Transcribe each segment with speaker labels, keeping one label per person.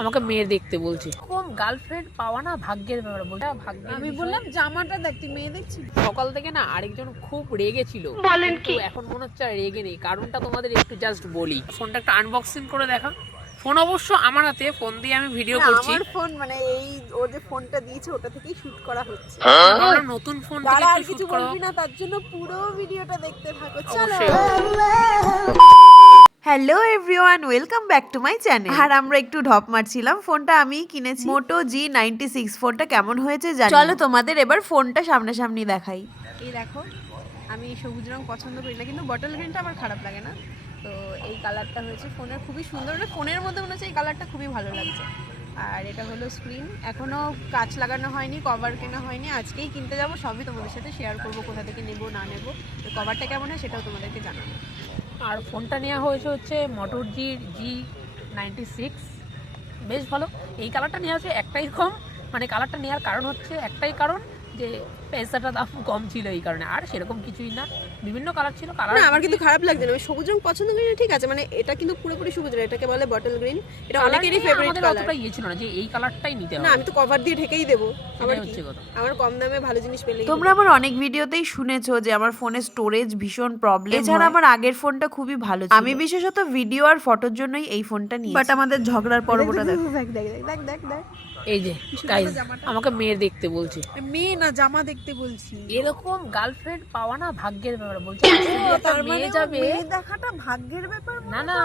Speaker 1: আমাকে মেয়ে দেখতে বলছে। কোন গার্লফ্রেন্ড পাওয়া না ভাগ্যের ব্যাপার বলছে। ভাগ্য
Speaker 2: আমি বললাম জামাটা দেখ তুই মেয়ে দেখছি
Speaker 1: সকাল থেকে না আরেকজন খুব রেগে ছিল।
Speaker 3: বলেন
Speaker 1: কিন্তু এখন মনে হচ্ছে আর রেগে নেই। কারণটা তোমাদের একটু জাস্ট বলি। ফোনটা একটা আনবক্সিং করে দেখা ফোন অবশ্য আমার হাতে ফোন দিয়ে আমি ভিডিও করছি।
Speaker 2: আমার ফোন মানে এই ও যে ফোনটা দিয়েছে ওটা থেকেই শুট করা হচ্ছে।
Speaker 1: আমার নতুন ফোন থেকে
Speaker 2: আর কিছু
Speaker 1: শুট করো
Speaker 2: বলবি না তার জন্য পুরো ভিডিওটা দেখতে থাকো। চলো।
Speaker 4: Hello everyone welcome back to my channel আর আমরা একটু ঢপ মারছিলাম। ফোনটা আমিই কিনেছি। মোটো জি নাইনটি সিক্স ফোনটা কেমন হয়েছে জানি চলো তোমাদের এবার ফোনটা সামনাসামনি দেখাই।
Speaker 2: এই দেখো আমি সবুজ রং পছন্দ করি না কিন্তু বটল গ্রিনটা আমার খারাপ লাগে না। তো এই কালারটা হয়েছে ফোনের খুবই সুন্দর মানে ফোনের মধ্যে মনে হচ্ছে এই কালারটা খুবই ভালো লাগছে। আর এটা হলো স্ক্রিন এখনও কাচ লাগানো হয়নি কভার কেনা হয়নি। আজকেই কিনতে যাব সবই তোমাদের সাথে শেয়ার করব কোথা থেকে নেব না নেব। তো কভারটা কেমন হয় সেটাও তোমাদেরকে জানাব।
Speaker 1: আর ফোনটা নেওয়া হয়েছে হচ্ছে মোটর জি জি সিক্স বেশ ভালো। এই কালারটা নেওয়া হচ্ছে একটাই কম। মানে কালারটা নেওয়ার কারণ হচ্ছে একটাই কারণ যে পয়সাটা দাম কম ছিল এই কারণে। আর সেরকম কিছুই না। বিভিন্ন কালার ছিল কালার
Speaker 2: না আমার কিন্তু খারাপ লাগছে না। আমি সবুজ রং পছন্দ করি ঠিক আছে মানে এটা কিন্তু পুরোপুরি সবুজ রং এটাকে বলে বটল গ্রিন এটা অনেকেরই ফেভারিট কালার
Speaker 1: অতটা ইয়ে ছিল না যে এই কালারটাই নিতে
Speaker 2: না আমি তো কভার দিয়ে ঢেকেই দেবো। আবার
Speaker 1: সেটাই
Speaker 2: কি?
Speaker 1: হচ্ছে কথা।
Speaker 2: আমার কম দামে ভালো জিনিস পেলে
Speaker 4: তোমরা আমার অনেক ভিডিওতেই শুনেছো যে আমার ফোনের স্টোরেজ ভীষণ প্রবলেম এছাড়া আমার আগের ফোনটা খুবই ভালো ছিল। আমি বিশেষত ভিডিও আর ফটোর জন্যই এই ফোনটা নিই বাট আমাদের ঝগড়ার পর্বটা দেখো
Speaker 2: দেখ। দেখ দেখ দেখ দেখ দেখ
Speaker 1: এই যে
Speaker 2: জামাটা।
Speaker 1: আমাকে মেয়ে দেখতে বলছে।
Speaker 2: মেয়ে না জামা দেখতে বলছি।
Speaker 1: এরকম গার্লফ্রেন্ড পাওয়া না ভাগ্যের ব্যাপার বলছি।
Speaker 2: তার মানে
Speaker 1: মেয়ে যাবে।
Speaker 2: দেখাটা ভাগ্যের ব্যাপার
Speaker 1: না না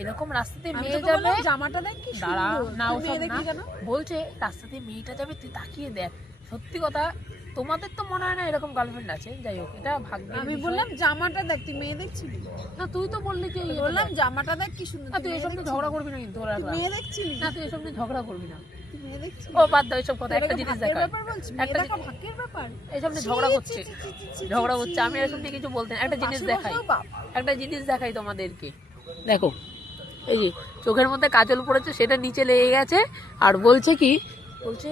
Speaker 1: এরকম রাস্তাতে মেয়ে যাবে।
Speaker 2: জামাটা দেখ কি
Speaker 1: দাঁড়া। না
Speaker 2: ও
Speaker 1: ওসব না। বলছে রাস্তাতে মেয়েটা যাবে তুই তাকিয়ে দেখ। সত্যি কথা তোমাদের তো মনে হয় না এরকম গার্লফ্রেন্ড আছে? যাই হোক এটা ভাগ্য
Speaker 2: আমি বললাম জামাটা দেখ তুই মেয়ে দেখছিলি?
Speaker 1: না তুই তো বললি
Speaker 2: কি বললাম জামাটা দেখ কি সুন্দর।
Speaker 1: তুই এসব নিয়ে ঝগড়া করবি না কিন্তু ওরা
Speaker 2: মেয়ে দেখছিলি?
Speaker 1: না তুই এসব নিয়ে ঝগড়া করবি না। ও বাদ দাও এসব কথা একটা জিনিস দেখা একটা
Speaker 2: ভাগ্যের ব্যাপার।
Speaker 1: এসব নিয়ে ঝগড়া
Speaker 2: ছি,
Speaker 1: করছে।
Speaker 2: ছি, ছি, ছি, ছি,
Speaker 1: ঝগড়া হচ্ছে আমি এসব নিয়ে কিছু বলতে। একটা জিনিস দেখাই। একটা জিনিস দেখাই তোমাদেরকে। দেখো এই যে চোখের মধ্যে কাজল পড়েছে সেটা নিচে লেগে গেছে আর বলছে কি বলছে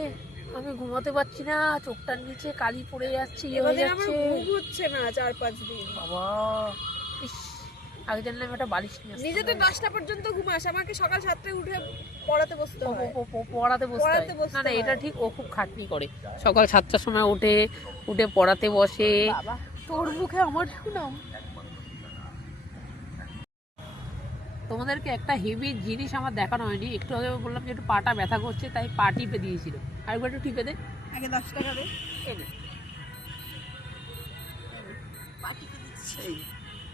Speaker 1: আমি ঘুমাতে পারছি না চোখটার নিচে কালি পড়ে যাচ্ছে ইয়ে হয়ে যাচ্ছে।
Speaker 2: হচ্ছে না চার পাঁচ দিন।
Speaker 1: বাবা ইস আগে জানলাম একটা বালিশ নিয়ে।
Speaker 2: নিজে তো দশটা পর্যন্ত ঘুমাস আমাকে সকাল সাতটায় উঠে পড়াতে বসতে
Speaker 1: প-
Speaker 2: হয়।
Speaker 1: প- প- পড়াতে বসতে
Speaker 2: পড়াতে
Speaker 1: হয়।
Speaker 2: বসতে
Speaker 1: না না এটা ঠিক ও খুব খাটনি করে। সকাল সাতটার সময় উঠে উঠে পড়াতে বসে।
Speaker 2: বাবা তোর মুখে আমার শুনাম
Speaker 1: তোমাদেরকে একটা হেভি জিনিস আমার দেখানো হয়নি। একটু আগে বললাম যে একটু পাটা ব্যথা করছে তাই পা টিপে দিয়েছিল। আরেকবার একটু টিপে দে।
Speaker 2: আগে দশ টাকা দে।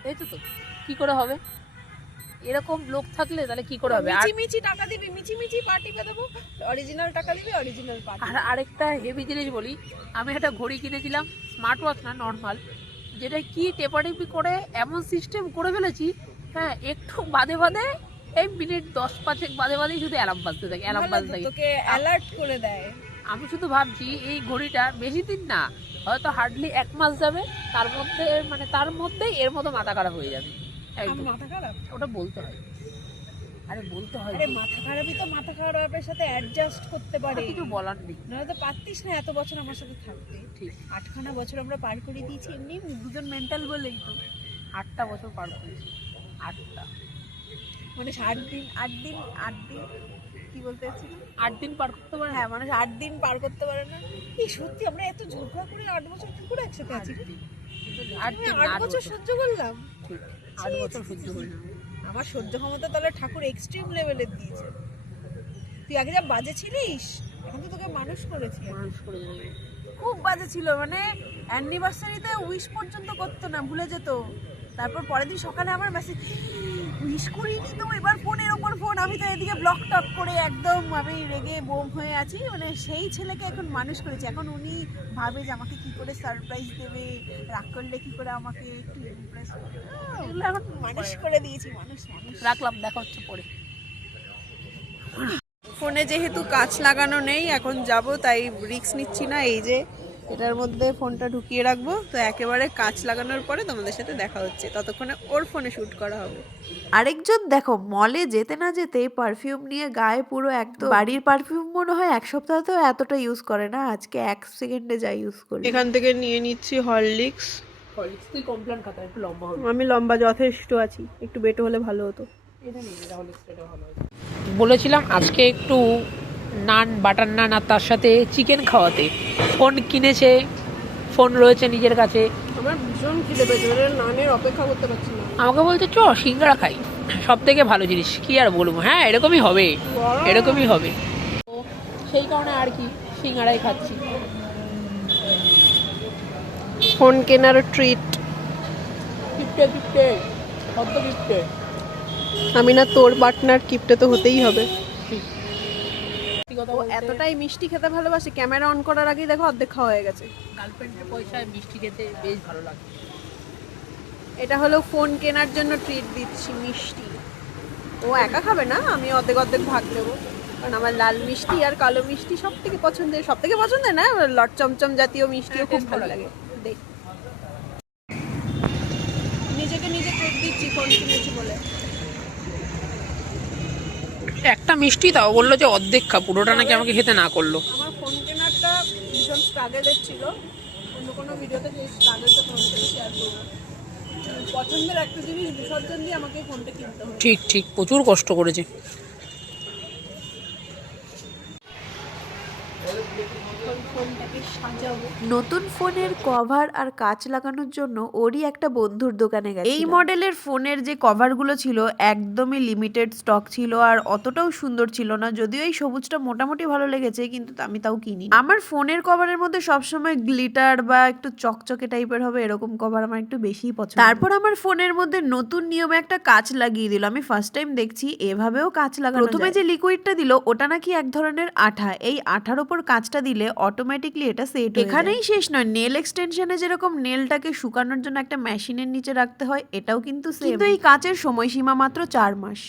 Speaker 1: এই তো তো। কি করে হবে? এরকম লোক থাকলে তাহলে কি করে হবে? আর
Speaker 2: মিচি মিচি টাকা দিবি মিচি মিচি পার্টি পে দেবো। অরিজিনাল টাকা দিবি অরিজিনাল পার্টি
Speaker 1: আর আরেকটা হেভি জিনিস বলি। আমি একটা ঘড়ি কিনেছিলাম স্মার্ট ওয়াচ না নর্মাল যেটা কি টেপাটেপি করে এমন সিস্টেম করে ফেলেছি হ্যাঁ একটু বাদে বাদে এই মিনিট দশ পাঁচেক বাদে বাদেই শুধু অ্যালার্ম বাজতে থাকে অ্যালার্ম বাজতে থাকে।
Speaker 2: তোকে অ্যালার্ট করে দেয়।
Speaker 1: আমি শুধু ভাবছি এই ঘড়িটা বেশি দিন না হয়তো হার্ডলি এক মাস যাবে তার মধ্যে মানে তার মধ্যেই এর মতো মাথা খারাপ হয়ে যাবে।
Speaker 2: মাথা খারাপ?
Speaker 1: ওটা বলতে হয়। আরে বলতে হয়
Speaker 2: আরে মাথা খারাপই তো মাথা খারাপের সাথে অ্যাডজাস্ট করতে পারে।
Speaker 1: কিছু বলার নেই।
Speaker 2: নাহলে তো পারতিস না এত বছর আমার সাথে থাকতে।
Speaker 1: ঠিক।
Speaker 2: আটখানা বছর আমরা পার করে দিয়েছি এমনি দুজন মেন্টাল বলেই তো।
Speaker 1: আটটা বছর পার করেছি। আটটা।
Speaker 2: মানে ষাট দিন আট দিন আট দিন কি বলতে চাচ্ছি
Speaker 1: আট দিন পার করতে পারে
Speaker 2: হ্যাঁ মানুষ আট দিন পার করতে পারে না। এই সত্যি আমরা এত ঝগড়া করে আট বছর কি করে একসাথে আছি?
Speaker 1: আট
Speaker 2: আমি
Speaker 1: দিন
Speaker 2: আট
Speaker 1: আট
Speaker 2: বছর সহ্য করলাম।
Speaker 1: আট বছর সহ্য করলাম।
Speaker 2: আমার সহ্য ক্ষমতা তাহলে ঠাকুর এক্সট্রিম লেভেলের দিয়েছে। তুই আগে যা বাজে ছিলিস এখন তো তোকে মানুষ করেছি। খুব বাজে ছিল মানে অ্যানিভার্সারিতে উইশ পর্যন্ত করতো না ভুলে যেত। তারপর পরের দিন সকালে আমার মেসেজ মিস করিনি তো এবার ফোনের ওপর ফোন। আমি তো এদিকে ব্লক টক করে একদম আমি রেগে বোম হয়ে আছি। মানে সেই ছেলেকে এখন মানুষ করেছে। এখন উনি ভাবে যে আমাকে কি করে সারপ্রাইজ দেবে রাগ করলে কি করে আমাকে একটু ইমপ্রেস করবে।
Speaker 1: এগুলো এখন
Speaker 2: মানুষ করে দিয়েছি মানুষ মানুষ।
Speaker 1: রাখলাম দেখা হচ্ছে পরে।
Speaker 2: ফোনে যেহেতু কাচ লাগানো নেই এখন যাব তাই রিস্ক নিচ্ছি না। এই যে এটার মধ্যে ফোনটা ঢুকিয়ে রাখব। তো একেবারে কাচ লাগানোর পরে তোমাদের সাথে দেখা হচ্ছে। ততক্ষণে ওর ফোনে শ্যুট করা হবে।
Speaker 4: আরেকজন দেখো মলে যেতে না যেতে পারফিউম নিয়ে গায়ে পুরো একদম বাড়ির পারফিউম মনে হয় এক সপ্তাহ তো এতটা ইউজ করে না। আজকে এক সেকেন্ডে যা ইউজ করি
Speaker 2: এখান থেকে নিয়ে নিচ্ছি হরলিক্স
Speaker 1: হরলিক্স তুই কমপ্লেন খাতা একটু লম্বা
Speaker 2: আমি লম্বা যথেষ্ট আছি। একটু বেটো হলে ভালো হতো।
Speaker 1: বলেছিলাম আজকে একটু নান বাটার নান আর তার সাথে চিকেন খাওয়াতে। ফোন কিনেছে ফোন রয়েছে নিজের কাছে।
Speaker 2: আমার ভীষণ খিদে পেয়েছে মানে নানের অপেক্ষা করতে পারছি না।
Speaker 1: আমাকে বলছে চ সিঙ্গারা খাই। সব থেকে ভালো জিনিস কি আর বলব? হ্যাঁ এরকমই হবে। এরকমই হবে। তো সেই কারণে আর কি সিঙ্গারাই খাচ্ছি।
Speaker 2: ফোন কেনার ট্রিট
Speaker 1: কিপটে কিপটে শব্দ কিপটে।
Speaker 2: আমি না তোর পার্টনার কিপটে তো হতেই হবে।
Speaker 1: কথা
Speaker 2: ও এতটাই মিষ্টি খেতে ভালোবাসে ক্যামেরা অন করার আগেই দেখো অর্ধেক খাওয়া হয়ে গেছে।
Speaker 1: গার্লফ্রেন্ডের পয়সায় মিষ্টি খেতে বেশ ভালো লাগে।
Speaker 2: এটা হলো ফোন কেনার জন্য ট্রিট দিচ্ছি মিষ্টি। ও একা খাবে না আমি অর্ধেক অর্ধেক ভাগ নেব। কারণ আমার লাল মিষ্টি আর কালো মিষ্টি সব থেকে পছন্দের সব থেকে পছন্দের না লট চমচম জাতীয় মিষ্টিও খুব ভালো লাগে। দেখ। নিজেকে নিজে ট্রিট দিচ্ছি ফোন কিনেছি বলে।
Speaker 1: একটা মিষ্টি তাও বলল যে অর্ধেক খা পুরোটা নাকি আমাকে খেতে না করল।
Speaker 2: আমার ফোন কেনারটা ভীষণ স্ট্রাগলের ছিল। অন্য কোনো ভিডিওতে যে স্ট্রাগলটা তোমার সাথে শেয়ার করব। পছন্দের একটা জিনিস বিসর্জন দিয়ে আমাকে ফোনটা কিনতে হবে
Speaker 1: ঠিক ঠিক প্রচুর কষ্ট করেছে।
Speaker 4: নতুন ফোনের কভার আর কাচ লাগানোর জন্য ওরই একটা বন্ধুর দোকানে গেছে এই মডেলের ফোনের যে কভারগুলো ছিল একদমই লিমিটেড স্টক ছিল আর অতটাও সুন্দর ছিল না যদিও এই সবুজটা মোটামুটি ভালো লেগেছে কিন্তু আমি তাও কিনি আমার ফোনের কভারের মধ্যে সবসময় গ্লিটার বা একটু চকচকে টাইপের হবে এরকম কভার আমার একটু বেশিই পছন্দ। তারপর আমার ফোনের মধ্যে নতুন নিয়মে একটা কাচ লাগিয়ে দিল। আমি ফার্স্ট টাইম দেখছি এভাবেও কাচ লাগানো প্রথমে যে লিকুইডটা দিল ওটা নাকি এক ধরনের আঠা। এই আঠার ওপর কাচটা দিলে অটোমেটিকলি এটা সেট এখানেই শেষ নয়। নেল এক্সটেনশনে যেরকম নেলটাকে শুকানোর জন্য একটা মেশিনের নিচে রাখতে হয় এটাও কিন্তু কিন্তু এই কাচের সময়সীমা মাত্র চার মাস।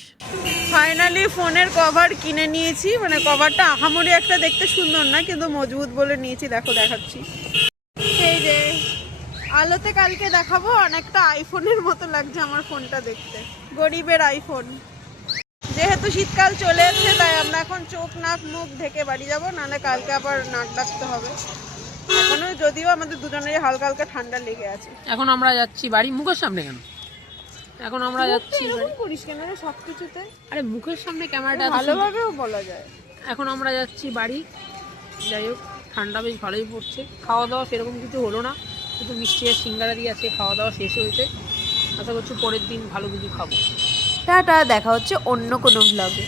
Speaker 2: ফাইনালি ফোনের কভার কিনে নিয়েছি। মানে কভারটা আহামরি একটা দেখতে সুন্দর না কিন্তু মজবুত বলে নিয়েছি। দেখো দেখাচ্ছি। এই যে আলোতে কালকে দেখাবো অনেকটা আইফোনের মতো লাগছে আমার ফোনটা দেখতে। গরিবের আইফোন যেহেতু শীতকাল চলে এসছে তাই আমরা এখন চোখ নাক মুখ ঢেকে বাড়ি যাব। নাহলে কালকে আবার নাক ডাকতে হবে। এখনও যদিও আমাদের দুজনেরই হালকা হালকা ঠান্ডা লেগে আছে।
Speaker 1: এখন আমরা যাচ্ছি বাড়ি। মুখের সামনে কেন? এখন আমরা যাচ্ছি
Speaker 2: করিস কেন সব কিছুতে
Speaker 1: আরে মুখের সামনে ক্যামেরাটা
Speaker 2: ভালোভাবেও বলা যায়।
Speaker 1: এখন আমরা যাচ্ছি বাড়ি। যাই হোক ঠান্ডা বেশ ভালোই পড়ছে। খাওয়া দাওয়া সেরকম কিছু হলো না। শুধু মিষ্টি আর সিঙ্গারা দিয়ে আছে খাওয়া দাওয়া শেষ হয়েছে। আশা করছি পরের দিন ভালো কিছু খাব।
Speaker 4: টাটা দেখা হচ্ছে অন্য কোনো ব্লগে